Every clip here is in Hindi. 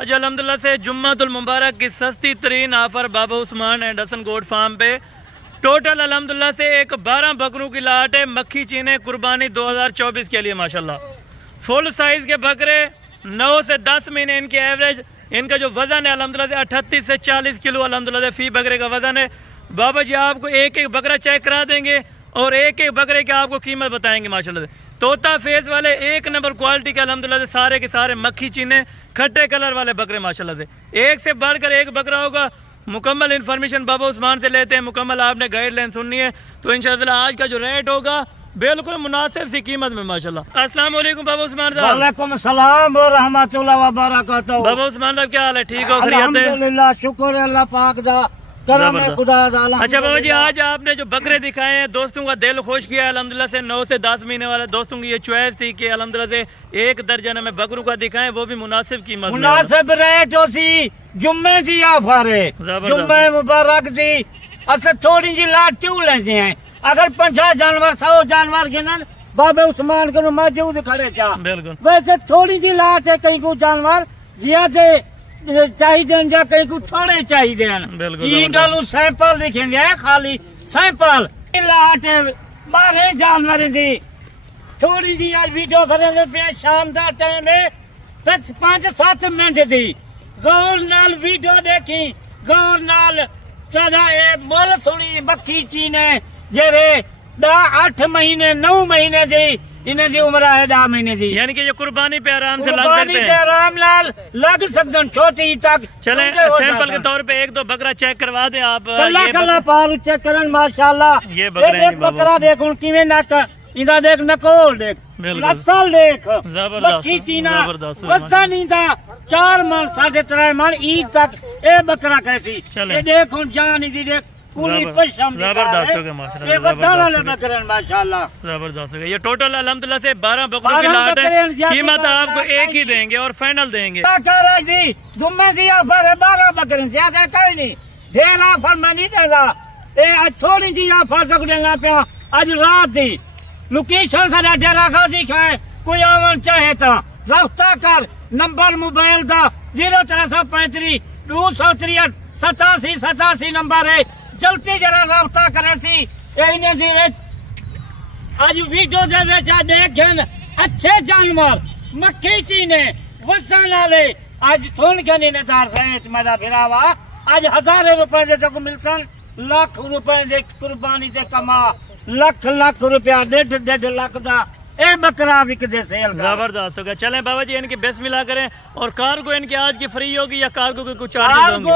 आज अल्हम्दुलिल्लाह से जुम्मतुल मुबारक की सस्ती तरीन offer Baba Usman and Hasan goat farm पे टोटल अल्हम्दुलिल्लाह से एक 12 बकरों की लाट है। मक्खी चीने कुर्बानी 2024 के लिए माशाल्लाह। फुल साइज़ के बकरे 9 से 10 महीने इनके एवरेज। इनका जो वज़न है अल्हम्दुलिल्लाह से 38 से 40 किलो अल्हम्दुलिल्लाह फ़ी बकरे का वज़न है। बाबा जी आपको एक एक बकरा चेक करा देंगे और एक एक बकरे की आपको कीमत बताएंगे माशाल्लाह से। तोता फेस वाले एक नंबर क्वालिटी के अल्हम्दुलिल्लाह से सारे के सारे मक्खी चीने खट्टे कलर वाले बकरे माशाल्लाह से। एक से बढ़कर एक बकरा होगा। मुकम्मल इन्फॉर्मेशन बाबा उस्मान से लेते हैं, मुकम्मल आपने गाइडलाइन सुननी है तो इंशाअल्लाह आज का जो रेट होगा बिल्कुल मुनासिब सी कीमत में माशाल्लाह। अस्सलाम वालेकुम बाबा उस्मान साहब। वालेकुम सलाम व रहमतुल्लाह व बरकातहू। बाबा उस्मान साहब क्या हाल है? ठीक हो? खैरियत है? अल्हम्दुलिल्लाह, शुक्र है अल्लाह पाक दा, करम है खुदा दा। अच्छा बाबा जी, आज आपने जो बकरे दिखाए हैं दोस्तों का दिल खुश किया अल्हम्दुलिल्लाह से। 9 से 10 महीने वाले दोस्तों की ये चॉइस थी कि अल्हम्दुलिल्लाह से एक दर्जन में बकरों का दिखाएं, वो भी मुनासिब कीमत, मुनासिब रेट होसी। जुम्मे दी ऑफर है, जुम्मे मुबारक दी। असर थोड़ी जी लाट क्यों लेते हैं? अगर 50 जानवर 100 जानवर गिनन बाबा उस्मान को मौजूद खड़े चा। बिल्कुल वैसे थोड़ी जी लाट है, कहीं को जानवर ज्यादा चाहिए या कहीं को थोड़े चाहिए। गल सैंपल लिखेंगे, खाली सैंपल लाट 12 जानवर दी। थोड़ी जी आज वीडियो करेंगे पे शाम का टाइम है 5-7 मिनट दी। गौर नाल वीडियो देखी, गौर नाल मुल सुनी। मक्खी चीने जेरे 8 महीने 9 महीने दी, इन्हें दी उम्र है 10 महीने दी। यानी कि ये कुर्बानी पे आराम से लग सकते हैं, आराम लाल लग सकते छोटी तक। चले सैंपल के तौर पे एक दो बकरा चेक करवा दें आप। कल्ला पाल चेक करन माशाल्लाह। ये बकरा देख उन किवें नक इंदा देख, नकोल देख, नस्ल देख, मक्खी चीना वजन इंदा 4 मन 3.5 मन ईद तक ए बकरा कैसी। ये देख उन जान इंदी देख पूरी पशम जबरदस्त हो गया माशाल्लाह। ये बकरा ले बकरन माशाल्लाह जबरदस्त हो गया। ये टोटल अल्हम्दुलिल्लाह से 12 बकरों की लाट है। कीमत आपको एक ही देंगे और फाइनल देंगे। जुम्मे दी ऑफर है 12 बकरन, ज्यादा कहीं नहीं। ढेर ऑफर मैं नहीं देगा। आज थोड़ी सी ऑफर तक देगा पे आज रात दी। लोकेशन से डेरा गाजी खाए, कोई आवन चाहे तो रब्ता कर। नंबर मोबाइल का 0335 263 87 नंबर है। जल्दी जरा रब्ता करे सी। आज वीडियो देखें अच्छे जानवर मक्खी चीने वजन वाले आज सुन के नहीं रेट मेरा फिरावा। आज 1000 रुपए दे तक मिलसन, लाख रुपए दे कुर्बानी से कमा, लाख रुपया 1.5 लाख का ए बकरा बिकदे सेल। जबरदस्त होगा। चलें बाबा जी इनकी बेस्मिल्लाह करें। और कार्गो इनकी आज की फ्री होगी या कार्गो के कुछ चार्जेस होंगे?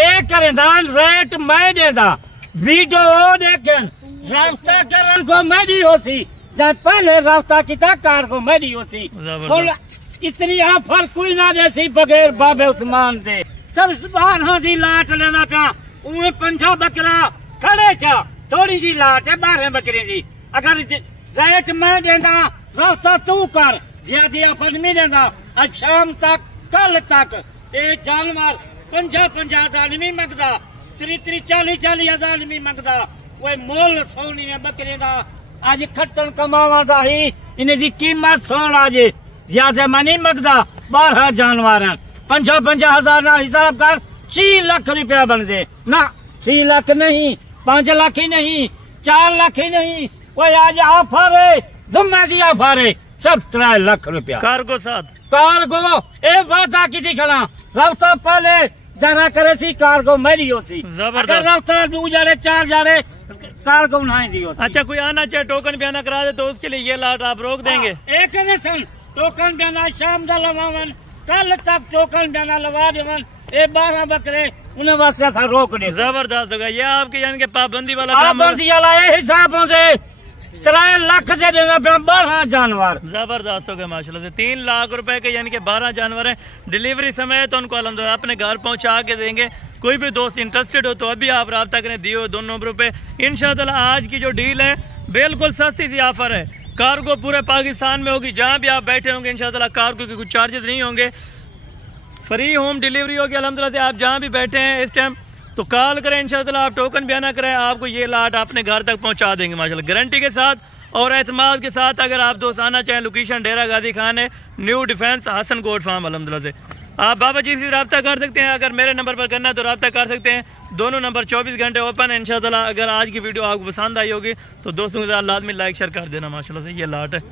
एक करेदान रेट मैं देदा, वीडियो देखें रास्ता करन को मैं दी होसी। जब पहले रास्ता किता कार्गो मैं दी होसी। इतनी ऑफर कोई ना देसी बगैर बाबे उस्मान दे। सब 12 दी लाट लेना पिया। उन्हें 50 बकरा खड़े चा। थोड़ी जी लाट है 12 बकरी जी। अगर रेट मैं देना रास्ता तू कर, ज्यादा ऑफर नहीं देना। आज शाम तक कल तक ये जानवर 50 हजार नहीं मंगता, 30-40 हजार नहीं मंगता। वो मोल सोनी है बकरी का। आज खट्टन कमावा दा ही इन्हें दी कीमत सोन। आज ज्यादा मैं नहीं मंगता। 12 जानवर 50 हजार ना हिसाब कर 6 लाख रुपया बन दे ना। 6 लाख नहीं, 5 लाख ही नहीं, 4 लाख ही नहीं। वो आज ऑफर है, जुम्मे की ऑफर है, सब 3 लाख रुपया कार्गो साथ। कार्गो ए वादा की दिखना रास्ता पहले जरा करे सी कार्गो मेरी होसी। अगर रास्ता 2 जाड़े 4 जाड़े कार्गो नहीं दी होसी। अच्छा कोई आना चाहे टोकन बयाना करा दे तो उसके लिए ये लाट आप रोक देंगे? एक टोकन बयाना शाम का लवावन, कल तक टोकन बयाना लवा देवन। ए 12 बकरे उन्हें वास्ते ऐसा रोक नहीं। जबरदस्त होगा। ये आपके यानी कि पाबंदी वाला पाबंदी वाला हिसाब से 3 लाख दे देना 12 जानवर। जबरदस्त हो गया माशाल्लाह से। 3 लाख रुपए के यानी कि 12 जानवर हैं। डिलीवरी समय तो उनको अल्हम्दुलिल्लाह अपने घर पहुंचा के देंगे। कोई भी दोस्त इंटरेस्टेड हो तो अभी आप राब्ता करें, दिए दो नंबरों पे। इंशाअल्लाह आज की जो डील है बिल्कुल सस्ती सी ऑफर है। कार्गो पूरे पाकिस्तान में होगी, जहाँ भी आप बैठे होंगे इंशाअल्लाह कार्गो के कुछ चार्जेस नहीं होंगे। फ्री होम डिलीवरी होगी अल्हम्दुलिल्लाह से। आप जहाँ भी बैठे हैं इस टाइम तो कॉल करें इंशाअल्लाह, आप टोकन बयाना करें, आपको ये लाट अपने घर तक पहुँचा देंगे माशाल्लाह गारंटी के साथ और एतमाद के साथ। अगर आप दोस्त आना चाहें लोकेशन डेरा गाजी खान है, new defence Hasan goat farm अल्हम्दुलिल्लाह से। आप बाबा जी से रब्ता कर सकते हैं। अगर मेरे नंबर पर करना है तो रब्ता कर सकते हैं। दोनों नंबर 24 घंटे ओपन है इंशाअल्लाह। अगर आज की वीडियो आपको पसंद आई होगी तो दोस्तों के साथ लाजमी लाइक शेयर कर देना। माशाल्लाह से ये लाट है।